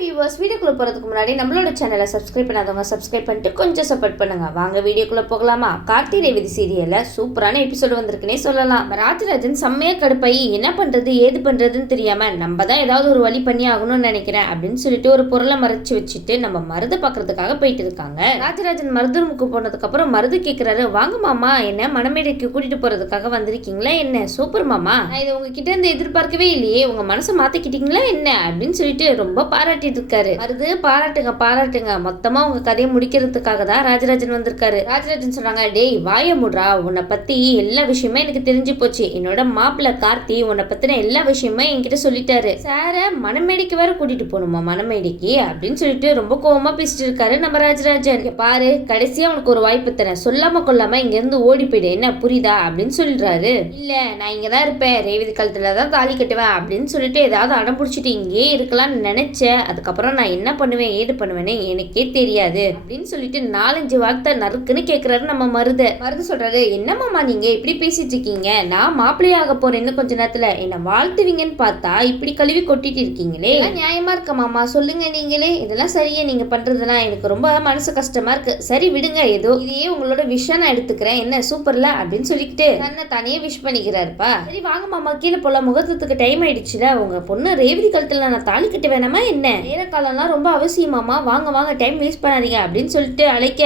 Viewers, வீடியோக்குள்ள போறதுக்கு முன்னாடி நம்மளோட சேனலை சப்ஸ்கிரைப் பண்ணாதவங்க சப்ஸ்கிரைப் பண்ணிட்டு கொஞ்சம் சப்போர்ட் பண்ணுங்க. வாங்க வீடியோக்குள்ள போகலாமா? கார்த்தி ரேவதி சீரியல்ல சூப்பரான எபிசோடு வந்திருக்குன்னே சொல்லலாம். ராஜராஜன் செம்மையா கடுப்பாயி என்ன பண்றது ஏது பண்றதுன்னு தெரியாம நம்ம தான் ஏதாவது ஒரு வழி பண்ணி ஆகணும்னு நினைக்கிறேன் அப்படின்னு சொல்லிட்டு ஒரு பொருளை மறைச்சு வச்சுட்டு நம்ம மருது பாக்குறதுக்காக போயிட்டு இருக்காங்க. ராஜராஜன் மருது ரூமுக்கு போனதுக்கு அப்புறம் மருது கேக்குறாரு, வாங்க மாமா, என்ன மணமேடைக்கு கூட்டிட்டு போறதுக்காக வந்திருக்கீங்களா என்ன? சூப்பர் மாமா, நான் இதை உங்ககிட்ட இருந்து எதிர்பார்க்கவே இல்லையே, உங்க மனசை மாத்திக்கிட்டீங்களா என்ன அப்படின்னு சொல்லிட்டு ரொம்ப பாராட்டிட்டு இருக்காரு. மருது பாராட்டுங்க பாராட்டுங்க, மொத்தமா உங்க கதையை முடிக்கிறதுக்காக தான் ராஜராஜன் வந்திருக்காரு. ராஜராஜன் சொல்றாங்க, டேய் வாய முட்றா, உன்னை பத்தி எல்லா விஷயமே எனக்கு தெரிஞ்சு போச்சு. என்னோட மாப்பிள்ள கார்த்தி உன்னை பத்தின எல்லா விஷயமே என்கிட்ட சொல்லிட்டாரு. சார மணமேடிக்கு வேற கூட்டிட்டு போகணுமா மணமேடிக்கு அப்படின்னு சொல்லிட்டு ரொம்ப கோவமா பேசிட்டு இருக்காரு நம்ம ராஜராஜன். பாரு, கடைசியா உனக்கு ஒரு வாய்ப்பு தரேன், சொல்லாம கொள்ளாம இங்க இருந்து ஓடி போயிடு, என்ன புரியுதா அப்படின்னு சொல்லிடுறாரு. இல்ல, நான் இங்கதான் இருப்பேன், ரேவதி கழுத்துலதான் தாலி கட்டுவேன் அப்படின்னு சொல்லிட்டு ஏதாவது அடம் பிடிச்சிட்டு இங்கே இருக்கலாம்னு நினைச்சேன். அதுக்கப்புறம் நான் என்ன பண்ணுவேன் ஏது பண்ணுவேன்னு எனக்கே தெரியாது அப்படின்னு சொல்லிட்டு 4-5 வார்த்தை நறுக்குன்னு கேக்குறாரு நம்ம மருது சொல்றாரு, என்னமாமா நீங்க இப்படி பேசிட்டு இருக்கீங்க? நான் மாப்பிள்ளையாக போறேன் இன்னும் கொஞ்ச நேரத்துல, என்ன வாழ்த்துவீங்கன்னு பார்த்தா இப்படி கழுவி கொட்டிட்டு இருக்கீங்களே, நியாயமா இருக்க மாமா? சொல்லுங்க நீங்களே, இதெல்லாம் சரியா நீங்க பண்றதுலாம் எனக்கு ரொம்ப மனசு கஷ்டமா இருக்கு. சரி விடுங்க, ஏதோ இதையே உங்களோட விஷயம் நான் எடுத்துக்கிறேன், என்ன சூப்பர்ல அப்படின்னு சொல்லிக்கிட்டு தன்னை தனியே விஷ் பண்ணிக்கிறாருப்பா. சரி வாங்க மாமா, கீழே போல, முகூர்த்தத்துக்கு டைம் ஆயிடுச்சுல, உங்க பொண்ணு ரேவதி கழுத்துல நான் தாலி கட்ட வேணாமா என்ன? நேர காலம்லாம் ரொம்ப அவசியமாமா, வாங்க வாங்க, டைம் வேஸ்ட் பண்ணாதீங்க அப்படின்னு சொல்லிட்டு அழைக்க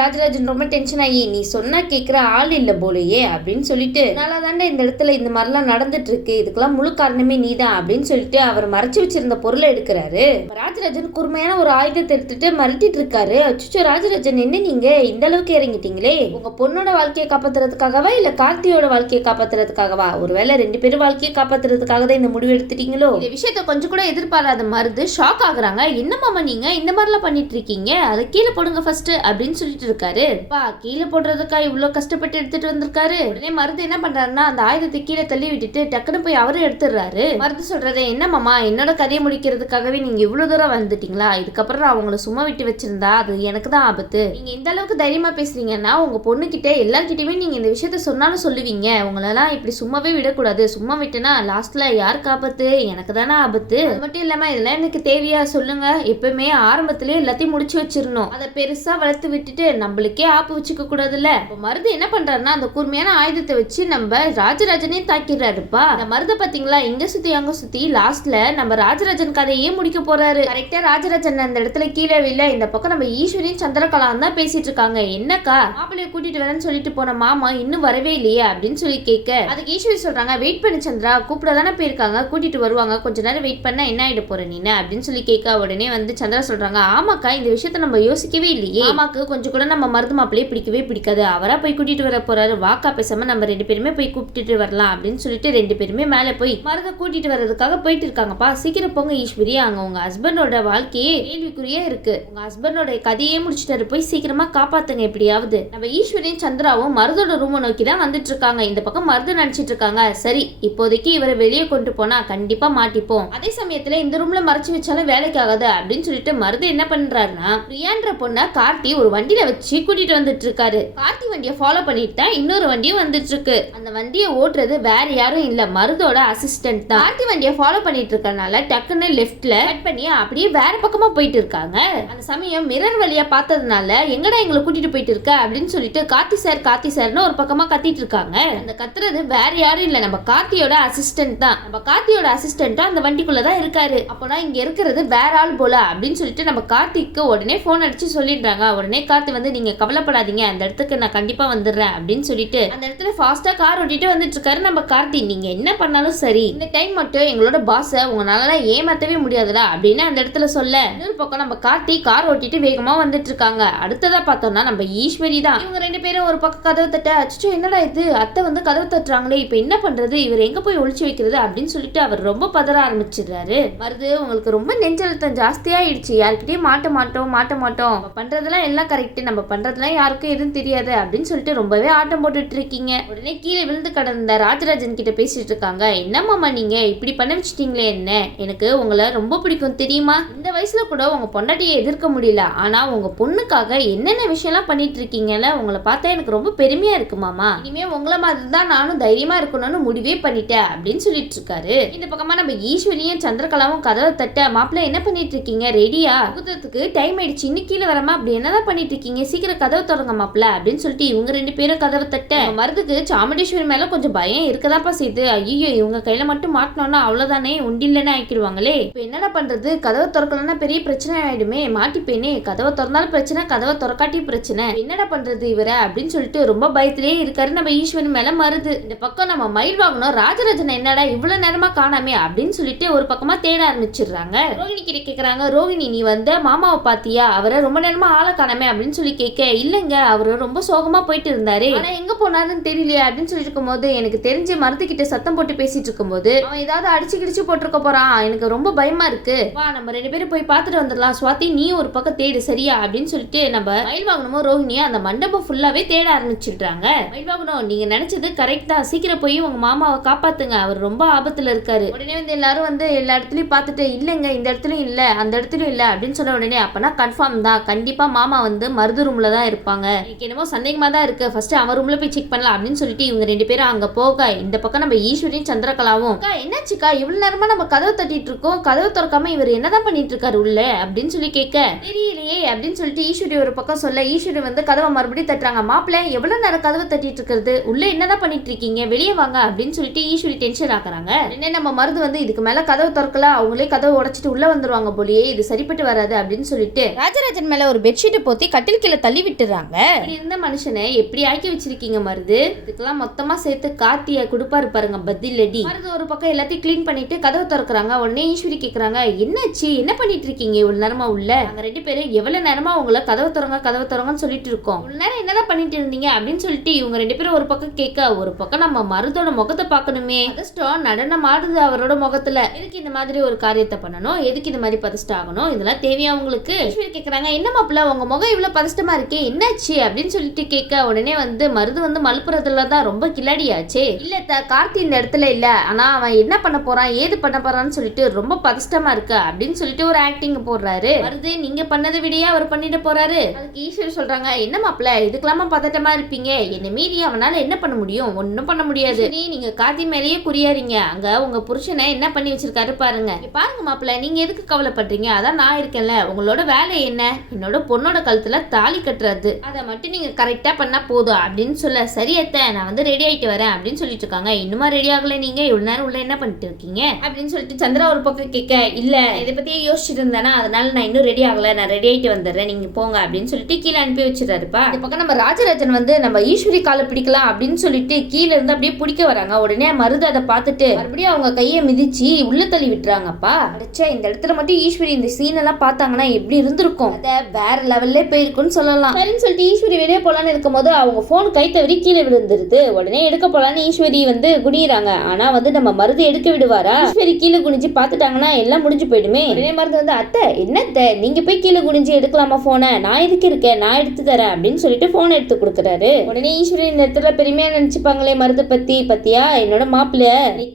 ராஜராஜன் ரொம்ப டென்ஷன் ஆகி, நீ சொன்னா கேட்கிற ஆள் இல்ல போலையே அப்படின்னு சொல்லிட்டு, நாளாதாண்டா இந்த இடத்துல இந்த மாதிரிலாம் நடந்துட்டு இருக்கு, இதுக்கெல்லாம் முழு காரணமே நீதான் அப்படின்னு சொல்லிட்டு அவர் மறைச்சு வச்சிருந்த பொருளை எடுக்கிறாரு. ராஜராஜன் கூர்மையான ஒரு ஆயுதத்தை எடுத்துட்டு மிரட்டிட்டு இருக்காரு. அச்சோ ராஜராஜன், என்ன நீங்க இந்த அளவுக்கு இறங்கிட்டீங்களே? உங்க பொண்ணோட வாழ்க்கையை காப்பாத்துறதுக்காகவா இல்ல கார்த்தியோட வாழ்க்கையை காப்பாத்துறதுக்காகவா? ஒருவேளை 2 பேரும் வாழ்க்கையை காப்பாத்துறதுக்காக தான் இந்த முடிவு எடுத்துட்டீங்களோ? இந்த விஷயத்த கொஞ்சம் கூட எதிர்பாராத மருது ஷாக் ஆகுறாங்க. என்ன மாமா நீங்க இந்த மாதிரிலாம் பண்ணிட்டு இருக்கீங்க, அதை கீழே போடுங்க ஃபர்ஸ்ட் அப்படின்னு சொல்லிட்டு இருக்காரு. பா, கீழே போடுறதுக்கா இவ்வளவு கஷ்டப்பட்டு எடுத்துட்டு வந்திருக்காரு. உடனே மருது என்ன பண்றாருன்னா அந்த ஆயுதத்தை கீழே தள்ளி விட்டுட்டு டக்குன்னு போய் அவரும் எடுத்துடுறாரு. மருது சொல்றது, என்ன மாமா, என்னோட கதையை முடிக்கிறதுக்காகவே நீங்க இவ்வளவு தூரம் வந்துட்டீங்களா? இதுக்கப்புறம் நான் உங்களை சும்மா விட்டு வச்சிருந்தா அது எனக்கு தான் ஆபத்து. நீங்க இந்த அளவுக்கு தைரியமா பேசுறீங்கன்னா உங்க பொண்ணு கிட்ட எல்லார்கிட்டயுமே நீங்க இந்த விஷயத்த சொன்னாலும் சொல்லுவீங்க. உங்களெல்லாம் இப்படி சும்மாவே விடக்கூடாது. சும்மா விட்டுனா லாஸ்ட்ல யாருக்கு ஆபத்து? எனக்கு தானே ஆபத்து. அது மட்டும் இல்லாம இதெல்லாம் எனக்கு தேவையா சொல்லுங்க? எப்பவுமே ஆரம்பத்திலே எல்லாத்தையும் முடிச்சு வச்சிடணும். அதை பெருசா வளர்த்து விட்டுட்டு நம்மளுக்கே ஆப்பு வச்சுக்க கூடாதுல்ல. மருது என்ன பண்றாருன்னா அந்த கூர்மையான ஆயுதத்தை வச்சு நம்ம ராஜராஜனே தாக்கிடுறாருப்பா. இந்த மருத பாத்தீங்களா, இங்க சுத்தி அங்க சுத்தி லாஸ்ட்ல நம்ம ராஜராஜன் கதையே முடிக்க போறாரு. கரெக்டா ராஜராஜன் அந்த இடத்துல கீழே இல்ல, இந்த பக்கம் நம்ம ஈஸ்வரியும் சந்திரகலாம் தான் பேசிட்டு இருக்காங்க. என்னக்கா, மாப்பிள்ளைய கூட்டிட்டு வரேன்னு சொல்லிட்டு போன மாமா இன்னும் வரவே இல்லையே அப்படின்னு சொல்லி கேட்க, அதுக்கு ஈஸ்வரி சொல்றாங்க, வெயிட் பண்ணு சந்திரா, கூப்பிட தானே போயிருக்காங்க, கூட்டிட்டு வருவாங்க, கொஞ்ச நேரம் வெயிட் பண்ண என்ன ஆயிட போற நீனு அப்படின்னு சொல்லி கேட்க, உடனே வந்து சந்திரா சொல்றாங்க, ஆமாக்கா இந்த விஷயத்த நம்ம யோசிக்கவே இல்லையே, ஆமாக்கு கொஞ்சம் கூட நம்ம மருது மாப்பிள்ளையே பிடிக்கவே பிடிக்காது, அவரா போய் கூட்டிட்டு வர போறாரு, வாக்கா பேசாம நம்ம 2 பேருமே போய் கூப்பிட்டுட்டு வரலாம் அப்படின்னு சொல்லிட்டு 2 பேருமே மேலே போய் மருத கூட்டிட்டு வர்றதுக்காக போயிட்டு இருக்காங்கப்பா. சீக்கிரம் போங்க ஈஸ்வரி, அங்க உங்க ஹஸ்பண்டோட வாழ்க்கையே கேள்விக்குறியா இருக்கு, உங்க ஹஸ்பண்டோட கதையே முடிச்சுட்டாரு, போய் சீக்கிரமா காப்பாத்துங்க எப்படியாவது. நம்ம ஈஸ்வரியும் சந்திராவும் மருதோட ரூமை நோக்கி தான் வந்துட்டு இருக்காங்க. இந்த பக்கம் மருது நினைச்சிட்டு இருக்காங்க, சரி இப்போதைக்கு இவரை வெளியே கொண்டு போனா கண்டிப்பா மாட்டிப்போம், அதே சமயத்துல இந்த ரூம்ல மறைச்சு வச்சாலும் வேலைக்கு ஆகாது அப்படின்னு சொல்லிட்டு மருது என்ன பண்றாருன்னா பிரியான்ற பொண்ண கார்த்தி ஒரு வண்டியில வச்சு கூட்டிட்டு வந்துட்டு இருக்காரு. கார்த்தி வண்டியை ஃபாலோ பண்ணிட்டு தான் இன்னொரு வண்டியும் வந்துட்டு இருக்கு. அந்த வண்டியை ஓட்டுறது வேற யாரும் இல்ல, மருதோட அசிஸ்டன்ட் தான். கார்த்தி வண்டியை ஃபாலோ பண்ணிட்டு இருக்கறனால டக்குன்னு லெஃப்ட்ல கட் பண்ணி அப்படியே வேற பக்கமா போயிட்டு இருக்காங்க. அந்த சமயம் மிரர் வழியா பார்த்ததுனால எங்கடா எங்களை கூட்டிட்டு போயிட்டு இருக்க அப்படின்னு சொல்லிட்டு கார்த்தி சார்னு ஒரு பக்கமா கத்திட்டு இருக்காங்க. அந்த கத்துறது வேற யாரும் இல்ல, நம்ம கார்த்தியோட அசிஸ்டன்ட் தான். நம்ம கார்த்தியோட அசிஸ்டன்ட் அந்த வண்டிக்குள்ளதான் இருக்காரு. அப்போனா இங்க இருக்கிறது வேற ஆள் போல அப்படின்னு சொல்லிட்டு நம்ம கார்த்திக்கு உடனே போன் அடிச்சு சொல்லிடுறாங்க. உடனே கார்த்தி வந்து, நீங்க கவலைப்படாதீங்க, அந்த இடத்துக்கு நான் கண்டிப்பா வந்துடுறேன் அப்படின்னு சொல்லிட்டு அந்த இடத்துல ஃபாஸ்டா கார் ஓட்டிட்டு வந்துட்டு இருக்காரு நம்ம கார்த்தி. நீங்க என்ன பண்ணாலும் சரி, இந்த டைம் மட்டும் எங்களோட பாஸ உங்களால ஏமாத்தவே முடியாதுடா அப்படின்னு அந்த இடத்துல சொல்ல, இன்னொரு பக்கம் நம்ம கார்த்தி கார் ஓட்டிட்டு வேகமா வந்துட்டு இருக்காங்க. அடுத்ததா பார்த்தோம்னா நம்ம ஈஸ்வரி தான். இவங்க 2 பேரும் ஒரு பக்கம் கதவை தட்ட, அச்சோ என்னடா இது, அத்தை வந்து கதவை தட்டுறாங்களே, இப்ப என்ன பண்றது, இவர் எங்க போய் ஒளிச்சு வைக்கிறது அப்படின்னு சொல்லிட்டு அவர் ரொம்ப பதற ஆரம்பிச்சிடுறாரு. மருது, உங்களுக்கு ரொம்ப நெஞ்சழுத்தம் ஜாஸ்தியாயிடுச்சு, யாருக்கிட்டையும் மாட்ட மாட்டோம், பண்றதெல்லாம் எல்லாம் கரெக்ட், நம்ம பண்றதெல்லாம் யாருக்கும் எதுவும் தெரியாது அப்படின்னு சொல்லிட்டு ரொம்பவே ஆட்டம் போட்டுட்டு இருக்கீங்க. உடனே கீழே விழுந்து கடந்த ராஜராஜன் கிட்ட பேசிட்டு இருக்காங்க, என்ன மாமா நீங்க இப்படி பண்ண வச்சிட்டீங்களே, என்ன எனக்கு உங்களை ரொம்ப பிடிக்கும் தெரியுமா, இந்த வயசுல கூட உங்க பொண்டாட்டியை எதிர்க்க முடியல, ஆனா உங்க பொண்ணுக்காக என்னென்ன விஷயம்லாம் பண்ணிட்டு இருக்கீங்கல்ல, உங்களை பார்த்தா எனக்கு ரொம்ப பெருமையா இருக்கு மாமா, இனிமே உங்களை மாதிரி தான் நானும் தைரியமா இருக்கணும்னு முடிவே பண்ணிட்டேன் அப்படின்னு சொல்லிட்டு இருக்காரு. இந்த பக்கமா நம்ம ஈஸ்வரியும் சந்திரகலாவும் கதவை தட்ட, மாப்பிள்ள என்ன பண்ணிட்டு இருக்கீங்க, ரெடியா, முகூர்த்தத்துக்கு டைம் ஆயிடுச்சு, இன்னும் கீழே வரமா, அப்படி என்னதான் பண்ணிட்டு இருக்கீங்க, சீக்கிரம் கதவை திறங்க மாப்பிள்ள அப்படின்னு சொல்லிட்டு இவங்க 2 பேரும் கதவை தட்ட மருதுக்கு சாமுண்டீஸ்வரி மேல கொஞ்சம் பயம் இருக்கதாப்பா செய்யுது. ஐயோ இவங்க கையில மட்டும் மாட்டினோம்னா அவ்வளவுதானே, உண்டில்லன்னு ஆக்கிடுவாங்களே, இப்ப என்னடா பண்றது, கதவை திறக்கலன்னா பெரிய பிரச்சனை ஆயிடுமே, மாட்டிப்பேனே, கதவை திறந்தாலும் பிரச்சனை, கதவை திறக்காட்டி பிரச்சனை, என்னடா பண்றது இவரை அப்படின்னு சொல்லிட்டு ரொம்ப பயத்திலே இருக்காரு நம்ம ஈஸ்வரி மேல மருது. இந்த பக்கம் நம்ம மயில் வாங்கணும் ராஜராஜன் என்னடா இவ்வளவு நேரமா காணாமே அப்படின்னு சொல்லிட்டு ஒரு பக்கமா தேட ஆரம்பிச்சிடுறாங்க. ரோகிணி கிட்ட கேக்குறாங்க, ரோகிணி நீ வந்து மாமாவை பாத்தியா, அவரை ரொம்ப நேரமா ஆளை காணாமே அப்படின்னு சொல்லி கேட்க, இல்லங்க அவரு ரொம்ப சோகமா போயிட்டு இருந்தாரு, ஆனா எங்க போனாருன்னு தெரியலையே அப்படின்னு சொல்லிட்டு இருக்கும் போது எனக்கு தெரிஞ்சு மருது கிட்ட சத்தம் போட்டு பேசிட்டு இருக்கும் போது அவன் ஏதாவது அடிச்சு கிடிச்சு போட்டிருக்க போறான், எனக்கு ரொம்ப பயமா இருக்கு, வா நம்ம 2 பேரும் போய் பார்த்துட்டு வந்துடலாம், சுவாதி நீ ஒரு பக்கம் தேடு சரியா அப்படின்னு சொல்லிட்டு நம்ம மயில் வாங்கணுமோ ரோஹிணியா அந்த மண்டபம் ஃபுல்லாவே தேட ஆரம்பிச்சிடுறாங்க. மயில் வாங்கணும் நீங்க நினைச்சது கரெக்ட் தான், சீக்கிரம் போய் உங்க மாமாவை காப்பாத்துங்க, அவர் ரொம்ப ஆபத்துல இருக்காரு. உடனே வந்து எல்லாரும் வந்து எல்லா இடத்துலயும் பார்த்துட்டு இல்லைங்க இந்த இடத்துலயும் இல்ல அந்த இடத்துலயும் இல்ல அப்படின்னு சொன்ன உடனே அப்பனா கன்ஃபார்ம் தான், கண்டிப்பா மாமா வந்து மருது ரூம்ல தான் இருப்பாங்க, எனக்கு என்னமோ சந்தேகமா தான் இருக்கு, ஃபர்ஸ்ட் அவன் ரூம்ல போய் செக் பண்ணலாம் அப்படின்னு சொல்லிட்டு இவங்க 2 பேரும் அங்க போக இந்த பக்கம் நம்ம ஈஸ்வரியும் சந்திரகலாவும் என்னாச்சுக்கா இவ்வளவு நேரமா நம்ம கதவை தட்டிட்டு இருக்கோம், கதவை திறக்காம இவர் என்னதான் பண்ணிட்டு இருக்காரு உள்ள அப்படின்னு சொல்லி கேட்க, தெரியலையே அப்படின்னு சொல்லிட்டு ஈஸ்வரி ஒரு பக்கம் சொல்ல ஈஸ்வரி வந்து கதவை மறுபடியும் தட்டுறாங்க. மாப்பிள்ள எவ்வளவு நேரம் கதவை தட்டிட்டு இருக்கிறது, உள்ள என்னதான் பண்ணிட்டு இருக்கீங்க, வெளியே வாங்க அப்படின்னு சொல்லிட்டு ஈஸ்வரி டென்ஷன் ஆக்குறாங்க. என்ன நம்ம மருது வந்து இதுக்கு மேல கதவை திறக்கல, அவங்களே கதவை உடைச்சிட்டு உள்ள வந்துருவாங்க போலியே, இது சரிப்பட்டு வராது அப்படின்னு சொல்லிட்டு ராஜராஜன் மேல ஒரு பெட்ஷீட்டை போத்தி கட்டில் கீழே தள்ளி விட்டுறாங்க. இருந்த மனுஷனை எப்படி ஆக்கி வச்சிருக்கீங்க மருது, இதுக்கெல்லாம் மொத்தமா சேர்த்து கார்த்திய கொடுப்பாரு பாருங்க பதில் அடி. மருது ஒரு பக்கம் எல்லாத்தையும் கிளீன் பண்ணிட்டு கதவை திறக்கிறாங்க. உடனே ஈஸ்வரி கேக்குறாங்க, என்னாச்சு என்ன பண்ணிட்டு இருக்கீங்க இவ்வளவு நேரமா உள்ள, நாங்க 2 பேரும் எவ்வளவு நேரமா உங்களை கதவை திறங்கன்னு சொல்லிட்டு இருக்கோம், இவ்வளவு நேரம் என்னதான் பண்ணிட்டு இருந்தீங்க அப்படின்னு சொல்லிட்டு இவங்க 2 பேரும் ஒரு பக்கம் கேட்க, ஒரு பக்கம் நம்ம மருதோட முகத்தை பார்க்கணுமே, அதிர்ஷ்டம் நடனம் ஆடுது அவரோட முகத்துல, எதுக்கு இந்த மாதிரி ஒரு காரியத்தை பண்ணணும், எதுக்கு இந்த மாதிரி பதஷ்டம் ஆகணும், இதெல்லாம் தேவையா உங்களுக்கு. ஈஸ்வரி கேக்குறாங்க, என்ன மாப்பிள்ள உங்க முகம் இவ்வளவு பதஷ்டமா இருக்கே என்னாச்சு அப்படின்னு சொல்லிட்டு கேட்க, உடனே வந்து மருது வந்து மலுப்புறதுல தான் ரொம்ப கிளாடியாச்சு, இல்ல கார்த்தி இந்த இடத்துல இல்ல, ஆனா அவன் என்ன பண்ண போறான் ஏது பண்ண போறான்னு சொல்லிட்டு ரொம்ப பதஷ்டமா இருக்கு அப்படின்னு சொல்லிட்டு ஒரு ஆக்டிங் போடுறாரு. மருது நீங்க பண்ணதை விடையே அவர் பண்ணிட்டு போறாரு. அதுக்கு ஈஸ்வரி சொல்றாங்க, என்ன மாப்பிள்ள இதுக்கெல்லாமா பதட்டமா இருப்பீங்க, என்ன மீறி அவனால என்ன பண்ண முடியும், ஒன்னும் பண்ண முடியாது, நீங்க கார்த்தி மேலேயே குறியாறீங்க, அங்க உங்க புருஷனை என்ன பண்ணி வச்சிருக்காரு பாருங்க, பாருங்க மாப்பிள்ள நீங்க எதுக்கு கவலைப்படுறீங்க, அதான் நான் இருக்கேன்ல, உங்களோட வேலை என்ன, என்னோட பொண்ணோட கழுத்துல தாலி கட்டுறது, அதை மட்டும் நீங்க கரெக்டா பண்ணா போதும் அப்படின்னு சொல்ல, சரியத்த நான் வந்து ரெடி ஆயிட்டு வரேன் அப்படின்னு சொல்லிட்டு இருக்காங்க. இன்னுமா ரெடி ஆகல நீங்க, இவ்வளவு நேரம் உள்ள என்ன பண்ணிட்டு இருக்கீங்க அப்படின்னு சொல்லிட்டு சந்திரா ஒரு பக்கம் கேட்க, இல்ல இதை பத்தியே யோசிச்சுட்டு இருந்தேன்னா அதனால நான் இன்னும் ரெடி ஆகல, நான் ரெடி ஆயிட்டு வந்துடுறேன் நீங்க போங்க அப்படின்னு சொல்லிட்டு கீழே அனுப்பி வச்சிடறாருப்பா. இந்த பக்கம் நம்ம ராஜராஜன் வந்து நம்ம ஈஸ்வரி காலை பிடிக்கலாம் அப்படின்னு சொல்லிட்டு கீழே இருந்து அப்படியே பிடிக்க வராங்க. உடனே மருது அதை பார்த்துட்டு மறுபடியும் அவங்க கையை மிதிச்சு உள்ள தள்ளி விட்டுறாங்கப்பா. அடிச்சா இந்த இடத்துல மட்டும் ஈஸ்வரி இந்த சீன் எல்லாம் பார்த்தாங்கன்னா எப்படி இருந்திருக்கும், அதை வேற லெவல்ல போயிருக்குன்னு சொல்லலாம். சரின்னு சொல்லிட்டு ஈஸ்வரி வெளியே போலான்னு இருக்கும் போது அவங்க போன் கை தவறி கீழே விழுந்துருது. உடனே எடுக்க போலான்னு ஈஸ்வரி வந்து குனிறாங்க. ஆனா வந்து நம்ம மருது எடுக்க விடுவாரா, ஈஸ்வரி கீழே குனிஞ்சு பாத்துட்டாங்கன்னா எல்லாம் முடிஞ்சு போயிடுமே. உடனே மருது வந்து அத்தை என்னத்த நீங்க போய் கீழே குனிஞ்சு எடுக்கலாமா போனை, நான் எதுக்கு இருக்கேன் நான் எடுத்து தரேன் அப்படின்னு சொல்லிட்டு போன் எடுத்து கொடுக்குறாரு. உடனே ஈஸ்வரி இந்த இடத்துல பெருமையா நினைச்சுப்பாங்களே மருது பத்தியா என்னோட மாப்பிள்ள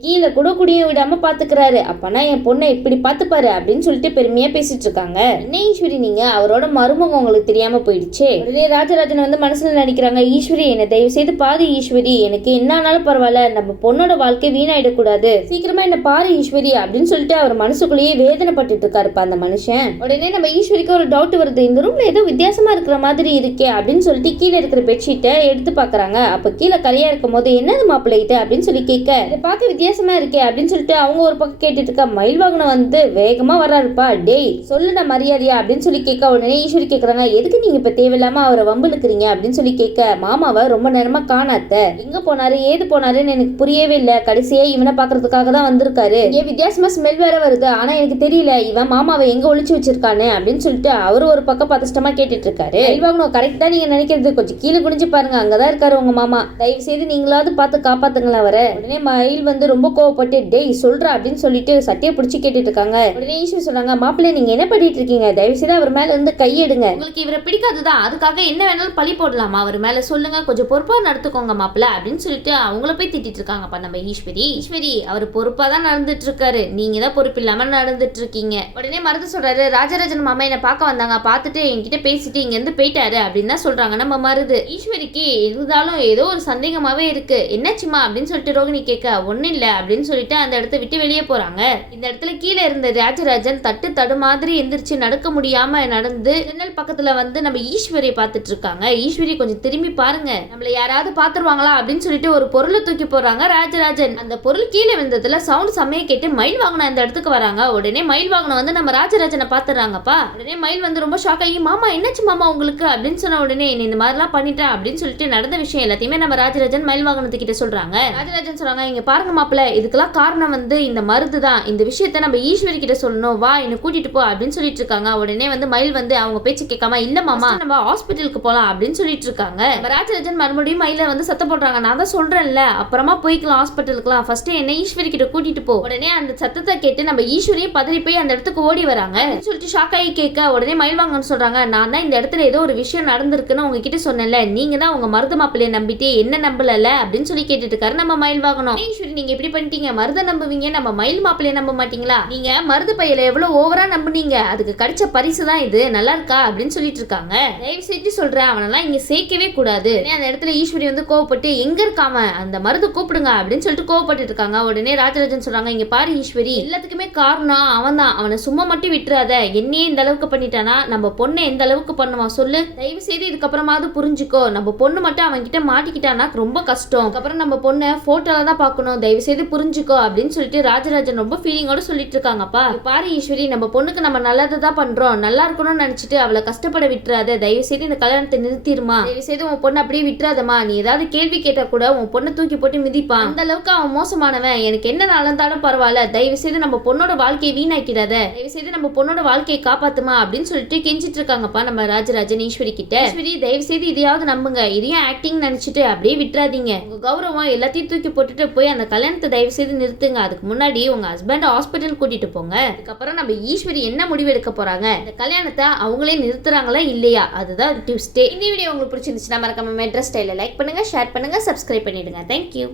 கீழே கூட குடிய விடாம பாத்துக்கிறாரு, அப்பனா என் பொண்ணை இப்படி பாத்துப்பாரு அப்படின்னு சொல்லிட்டு பெருமையா பேசிட்டு இருக்காங்க. என்ன ஈஸ்வரி நீங்க அவரோட மருமகம் உங்களுக்கு தெரியாம போயிடுச்சு. உடனே ராஜராஜன் வந்து மனசுல நினைக்கிறாங்க, ஈஸ்வரி என்ன தயவு செய்து பாரு ஈஸ்வரி, எனக்கு என்ன ஆனாலும் பரவாயில்ல நம்ம பொண்ணோட வாழ்க்கை வீணாயிடக்கூடாது, சீக்கிரமா என்ன பாரு ஈஸ்வரி அப்படின்னு சொல்லிட்டு அவர் மனசுக்குள்ளேயே வேதனைப்பட்டு இருக்காருப்பா அந்த மனுஷன். உடனே நம்ம ஈஸ்வரிக்கு ஒரு டவுட் வருது, இந்த ரூம்ல ஏதோ வித்தியாசமா இருக்கிற மாதிரி இருக்கே அப்படின்னு சொல்லிட்டு கீழே இருக்கிற பெட்ஷீட்டை எடுத்து பாக்குறாங்க. அப்ப கீழே கரையா இருக்கும் போது என்னது மாப்பிள்ளை இது அப்படின்னு சொல்லி கேட்க, இதை பார்க்க வித்தியாசமா இருக்கே அப்படின்னு சொல்லிட்டு அவங்க ஒரு பக்கம் கேட்டுட்டு இருக்கா. மயில் வாகனம் வந்து வேகமா வர்றாருப்பா, டேய் சொல்லுடா மரியாதையா அப்படின்னு சொல்லி கேட்க, உடனே ஈஸ்வரி கேக்குறாங்க, எதுக்கு நீங்க இப்ப தேவையில்லாம அவரை வம்பிழுக்கிறீங்க அப்படின்னு சொல்லி கேட்க, மாமாவை ரொம்ப நேரமா காணாத்த, எங்க போனாரு ஏது போனாருன்னு எனக்கு புரியவே இல்ல, கடைசியா இவனை பாக்குறதுக்காக தான் வந்திருக்காரு, ஏன் வித்தியாசமா ஸ்மெல் வேற வருது, ஆனா எனக்கு தெரியல இவன் மாமாவை எங்க ஒளிச்சு வச்சிருக்கானு அப்படின்னு சொல்லிட்டு அவரு ஒரு பக்கம் பதஷ்டமா கேட்டுட்டு இருக்காரு. மயில் கரெக்ட் தான் நீங்க நினைக்கிறது, கொஞ்சம் கீழே குனிஞ்சு பாருங்க அங்கதான் இருக்காரு உங்க மாமா, தயவு செய்து நீங்களாவது பார்த்து காப்பாத்துங்களா வர. உடனே மயில் வந்து ரொம்ப கோவப்பட்டு டேய் சொல்றா அப்படின்னு சொல்லிட்டு சட்டையை பிடிச்சி கேட்டுட்டு இருக்காங்க. உடனே ஈஸ்வரி சொல்றாங்க, மாப்பிள்ளை நீங்க என்ன பண்ணிட்டு இருக்கீங்க, தயவு செய்து அவர் மேல இருந்து கையெடுங்க, உங்களுக்கு இவரை பிடிக்காதுதான் அதுக்காக என்ன வேணாலும் பழி போடலாமா அவர் மேல, சொல்லுங்க கொஞ்சம் பொறுப்பா நடத்துக்கோங்க மாப்பிள்ள அப்படின்னு சொல்லிட்டு அவங்கள போய் திட்டிட்டு இருக்காங்கப்பா நம்ம ஈஸ்வரி அவர் பொறுப்பா தான் நடந்துட்டு இருக்காரு, நீங்க தான் பொறுப்பு இல்லாம நடந்துட்டு இருக்கீங்க. உடனே மருது சொல்றாரு, ராஜராஜன் மாமா என்ன பார்க்க வந்தாங்க, பார்த்துட்டு என்கிட்ட பேசிட்டு இங்க இருந்து போயிட்டாரு அப்படின்னு தான் சொல்றாங்க நம்ம மருது. ஈஸ்வரிக்கு இருந்தாலும் ஏதோ ஒரு சந்தேகமாவே இருக்கு, என்னாச்சுமா அப்படின்னு சொல்லிட்டு ரோகிணி கேட்க, ஒன்னும் இல்ல அப்படின்னு சொல்லிட்டு அந்த இடத்த விட்டு வெளியே போறாங்க. இந்த இடத்துல கீழே இருந்த ராஜராஜன் தட்டு தடு மாதிரி எந்திரிச்சு நடக்க முடியாம நடந்து ஜன்னல் பக்கத்துல வந்து நம்ம ஈஸ்வரியை பார்த்துட்டு இருக்காங்க. ஈஸ்வரி கொஞ்சம் திரும்பி பாருங்க, நம்மள யாராவது பாத்துருவாங்களா அப்படின்னு சொல்லிட்டு ஒரு பொருளை தூக்கி போடுறாங்க ராஜராஜன். அந்த பொருள் கீழே விழுந்ததுல சவுண்ட் செம்மையை கேட்டு மயில் வாகனம் இந்த இடத்துக்கு வராங்க. உடனே மயில் வாகனம் வந்து நம்ம ராஜராஜனை பாத்துறாங்கப்பா. உடனே மயில் வந்து ரொம்ப ஷாக் ஆகி மாமா என்னாச்சு மாமா உங்களுக்கு அப்படின்னு சொன்ன உடனே இந்த மாதிரிலாம் பண்ணிட்டேன் அப்படின்னு சொல்லிட்டு நடந்த விஷயம் எல்லாத்தையுமே நம்ம ராஜராஜன் மயில் வாகனத்துக்கிட்ட சொல்றாங்க. ராஜராஜன் சொல்றாங்க, இங்க பாருங்க மாப்பிள்ள, இதுக்கெல்லாம் காரணம் வந்து இந்த மருந்து தான். இந்த விஷயத்த நம்ம ஈஸ்வரி கிட்ட சொல்லணும், வா என்ன கூட்டிட்டு போ அப்படின்னு சொல்லிட்டு இருக்காங்க. உடனே வந்து மயில் வந்து அவங்க பேச்சு கேட்காம இல்ல மாமா நம்ம ஹாஸ்பிட்டலுக்கு போலாம் அப்படின்னு சொல்லிட்டு இருக்காங்க. ராஜராஜன் மறுபடியும் மயில வந்து சத்தம் போடுறாங்க, நான் தான் சொல்றேன்ல அப்புறமா போய்க்கலாம் ஹாஸ்பிட்டலுக்குலாம், ஃபர்ஸ்ட் என்ன ஈஸ்வரி கிட்ட கூட்டிட்டு போ. உடனே அந்த சத்தத்தை கேட்டு நம்ம ஈஸ்வரியும் பதறி போய் அந்த இடத்துக்கு ஓடி வராங்க. சொல்லிட்டு ஷாக் ஆகி கேட்க உடனே மயில் வாங்கன்னு சொல்றாங்க, நான் தான் இந்த இடத்துல ஏதோ ஒரு விஷயம் நடந்திருக்குன்னு உங்ககிட்ட சொன்னேன்ல, நீங்க தான் உங்க மருத மாப்பிள்ளைய நம்பிட்டே என்ன நம்பல அப்படின்னு சொல்லி கேட்டுட்டு இருக்காரு நம்ம மயில் வாங்கணும். ஈஸ்வரி நீங்க எப்படி பண்ணிட்டீங்க, மருத நம்புவீங்க நம்ம மயில் மாப்பிள்ளைய நம்ப மாட்டீங்களா, நீங்க மருத பையில எவ்வளவு ஓவரா நம்புனீங்க, அதுக்கு கிடைச்ச பரிசு தான் இது, நல்லா இருக்கா அப்படின்னு சொல்லிட்டு இருக்காங்க. தயவு செஞ்சு சொல்றேன் அவனெல்லாம் இங்க சேர்க்கவே கூடாது. அந்த இடத்துல ஈஸ்வரி வந்து கோவப்பட்டு எங்க இருக்காம அந்த மருது கூப்பிடுங்க அப்படின்னு சொல்லிட்டு கோவப்பட்டு இருக்காங்க. உடனே ராஜராஜன் சொல்றாங்க, இங்க பாரு ஈஸ்வரி, எல்லாத்துக்குமே காரணம் அவன் தான், அவனை சும்மா மட்டும் விட்டுறாத, என்னையே இந்த அளவுக்கு பண்ணிட்டானா நம்ம பொண்ணை எந்த அளவுக்கு பண்ணுவான் சொல்லு, தயவு செய்து இதுக்கப்புறமாவது புரிஞ்சுக்கோ, நம்ம பொண்ணு மட்டும் அவன் கிட்ட மாட்டிக்கிட்டானா ரொம்ப கஷ்டம், அதுக்கப்புறம் நம்ம பொண்ணை போட்டோல தான் பார்க்கணும், தயவு செய்து புரிஞ்சுக்கோ அப்படின்னு சொல்லிட்டு ராஜராஜன் ரொம்ப ஃபீலிங்கோட சொல்லிட்டு இருக்காங்கப்பா. பாரு ஈஸ்வரி, நம்ம பொண்ணுக்கு நம்ம நல்லதை தான் பண்றோம், நல்லா இருக்கணும்னு நினைச்சிட்டு அவளை கஷ்டப்பட விட்டுறாத, தயவு செய்து இந்த கல்யாணத்தை நிறுத்திடுமா, தயவு செய்து உன் பொண்ணு அப்படியே விட்டுறாதமா, நீ ஏதாவது கேள்வி கேட்டா கூட உன் பொண்ணை தூக்கி போட்டு மிதிப்பான், அந்த அளவுக்கு அவன் மோசமானவன், எனக்கு என்ன நடந்தாலும் பரவாயில்ல, தயவு செய்து நம்ம பொண்ணோட வாழ்க்கையை வீணாக்கிடாத, தயவு செய்து நம்ம பொண்ணோட வாழ்க்கையை காப்பாத்துமா அப்படின்னு சொல்லிட்டு கெஞ்சிட்டு இருக்காங்கப்பா நம்ம ராஜராஜன் ஈஸ்வரி கிட்ட. ஈஸ்வரி தயவு செய்து இதையாவது நம்புங்க, இதையும் ஆக்டிங் நினைச்சிட்டு அப்படியே விட்டுறாதீங்க, உங்க கௌரவம் எல்லாத்தையும் தூக்கி போட்டுட்டு போய் அந்த கல்யாணத்தை தயவு செய்து நிறுத்துங்க, அதுக்கு முன்னாடி உங்க ஹஸ்பண்ட் ஹாஸ்பிட்டல் கூட்டிட்டு போங்க, அதுக்கப்புறம் நம்ம ஈஸ்வரி என்ன முடிவு எடுக்க போறாங்க, இந்த கல்யாணத்தை அவங்களே நிறுத்துறாங்களா இல்லையா, அதுதான் டிப்ஸ்டே. இந்த வீடியோ உங்களுக்கு பிடிச்சிருந்துச்சுன்னா மறக்காம மெட்ரஸ் ஸ்டைல லைக் பண்ணுங்க, ஷேர் பண்ணுங்க, சப்ஸ்கிரைப் பண்ணிடுங்க. தேங்க்யூ.